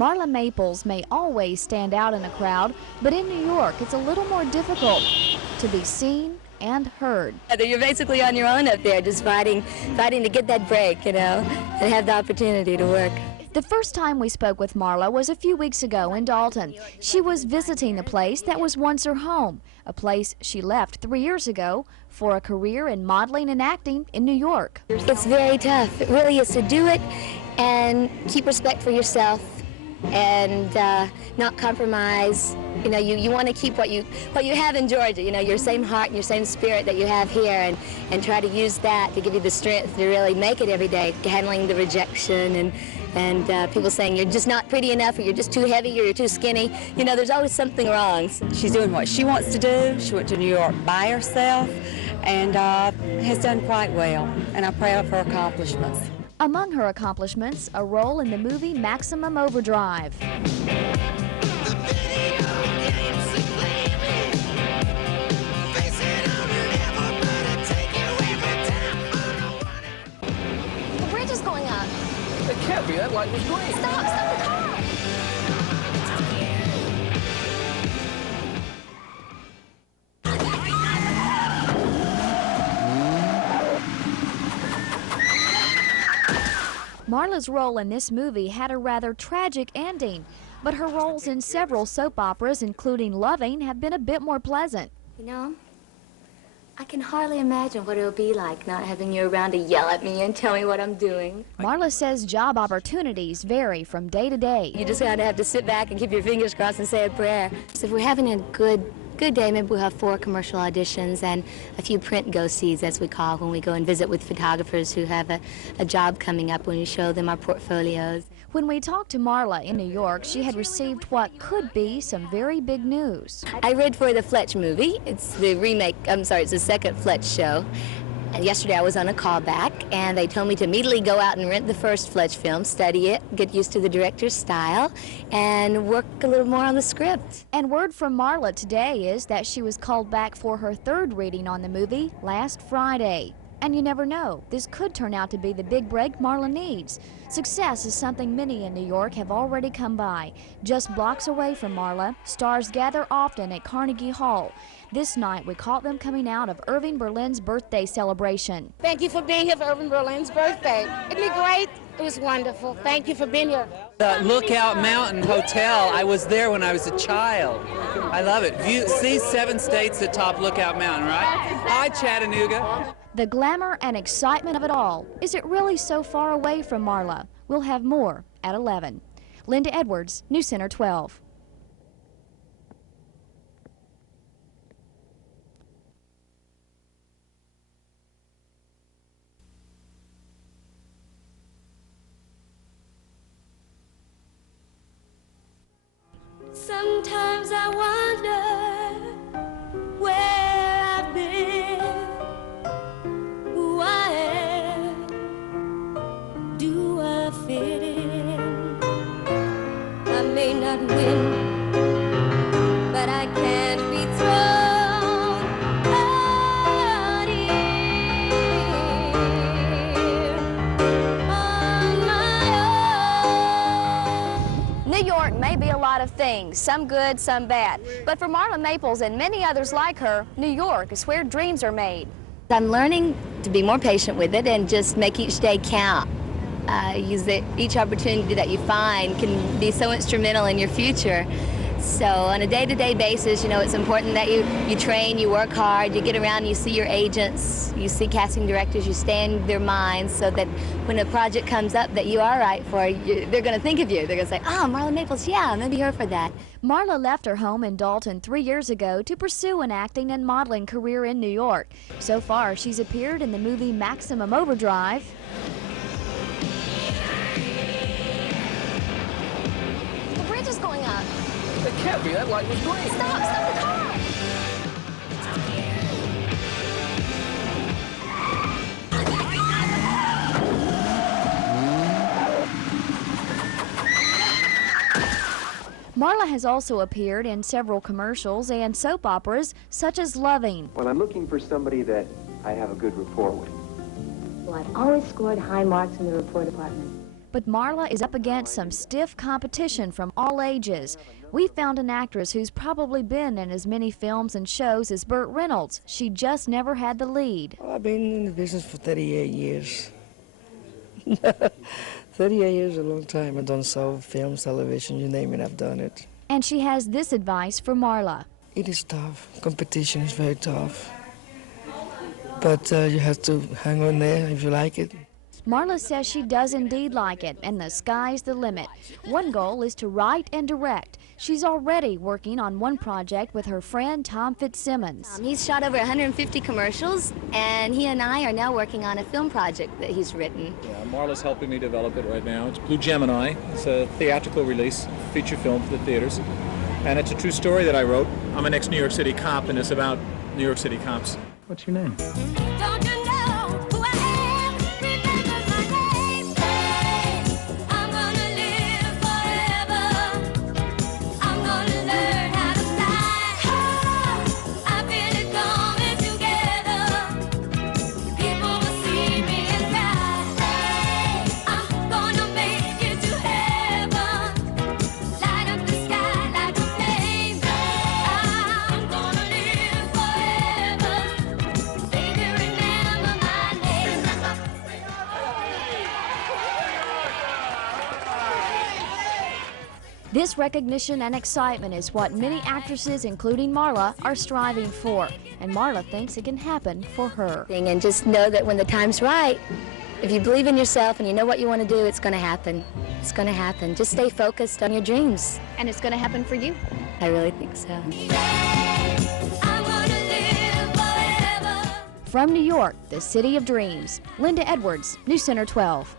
Marla Maples may always stand out in a crowd, but in New York it's a little more difficult to be seen and heard. You're basically on your own up there, just fighting to get that break, you know, and have the opportunity to work. The first time we spoke with Marla was a few weeks ago in Dalton. She was visiting the place that was once her home, a place she left 3 years ago for a career in modeling and acting in New York. It's very tough. It really is to do it and keep respect for yourself and not compromise. You know, you want to keep what you have in Georgia, you know, your same heart and your same spirit that you have here, and try to use that to give you the strength to really make it every day, handling the rejection and people saying you're just not pretty enough, or you're just too heavy, or you're too skinny. You know, there's always something wrong. She's doing what she wants to do. She went to New York by herself and has done quite well, and I'm proud of her accomplishments. Among her accomplishments, a role in the movie Maximum Overdrive. The bridge is going up. It can't be. That light was green. Stop the car! Marla's role in this movie had a rather tragic ending, but her roles in several soap operas, including Loving, have been a bit more pleasant. You know, I can hardly imagine what it'll be like not having you around to yell at me and tell me what I'm doing. Marla says job opportunities vary from day to day. You just kind of have to sit back and keep your fingers crossed and say a prayer. So if we're having a good day, maybe we'll have 4 commercial auditions and a few print go-sees, as we call, when we go and visit with photographers who have a job coming up, when we show them our portfolios. When we talked to Marla in New York, she had received what could be some very big news. I read for the Fletch movie. It's the remake, it's the second Fletch show. And yesterday I was on a callback, and they told me to immediately go out and rent the first Fletch film, study it, get used to the director's style, and work a little more on the script. And word from Marla today is that she was called back for her 3rd reading on the movie last Friday. And you never know, this could turn out to be the big break Marla needs. Success is something many in New York have already come by. Just blocks away from Marla, stars gather often at Carnegie Hall. This night, we caught them coming out of Irving Berlin's birthday celebration. Thank you for being here for Irving Berlin's birthday. Isn't it great? It was wonderful. Thank you for being here. The Lookout Mountain Hotel, I was there when I was a child. I love it. See 7 states that top Lookout Mountain, right? Hi, Chattanooga. The glamour and excitement of it all. Is it really so far away from Marla? We'll have more at 11. Linda Edwards, News Center 12. Sometimes I wonder where I've been, who I am, do I fit in? I may not win, but I can't be thrown out here on my own. New York may be a lot of things, some good, some bad. But for Marla Maples and many others like her, New York is where dreams are made. I'm learning to be more patient with it and just make each day count. Each opportunity that you find can be so instrumental in your future. So on a day-to-day basis, you know, it's important that you train, you work hard, you get around, you see your agents, you see casting directors, you stay in their minds so that when a project comes up that you are right for, they're going to think of you. They're going to say, oh, Marla Maples, yeah, maybe her for that. Marla left her home in Dalton 3 years ago to pursue an acting and modeling career in New York. So far, she's appeared in the movie Maximum Overdrive, The bridge is going up. It can't be. That light was green. Stop the car! Marla has also appeared in several commercials and soap operas, such as Loving. Well, I'm looking for somebody that I have a good rapport with. Well, I've always scored high marks in the report department. But Marla is up against some stiff competition from all ages. We found an actress who's probably been in as many films and shows as Burt Reynolds. She just never had the lead. Well, I've been in the business for 38 years. 38 years is a long time. I've done soap, films, television, you name it, I've done it. And she has this advice for Marla. It is tough. Competition is very tough. But you have to hang on there if you like it. Marla says she does indeed like it, and the sky's the limit. One goal is to write and direct. She's already working on one project with her friend Tom Fitzsimmons. He's shot over 150 commercials, and he and I are now working on a film project that he's written. Yeah, Marla's helping me develop it right now. It's Blue Gemini. It's a theatrical release, feature film for the theaters. And it's a true story that I wrote. I'm an ex-New York City cop, and it's about New York City cops. What's your name? Don't you know who I am? Remember my name. Hey, I'm gonna live forever. I'm gonna learn how to fly. Oh, I feel it coming together. People will see me and cry. Hey, I'm gonna make it to heaven. Light up the sky like a flame. I'm gonna live forever. Baby, remember my name. This recognition and excitement is what many actresses, including Marla, are striving for. And Marla thinks it can happen for her. And just know that when the time's right, if you believe in yourself and you know what you want to do, it's going to happen. It's going to happen. Just stay focused on your dreams. And it's going to happen for you. I really think so. I'm gonna live forever. From New York, the city of dreams, Linda Edwards, News Center 12.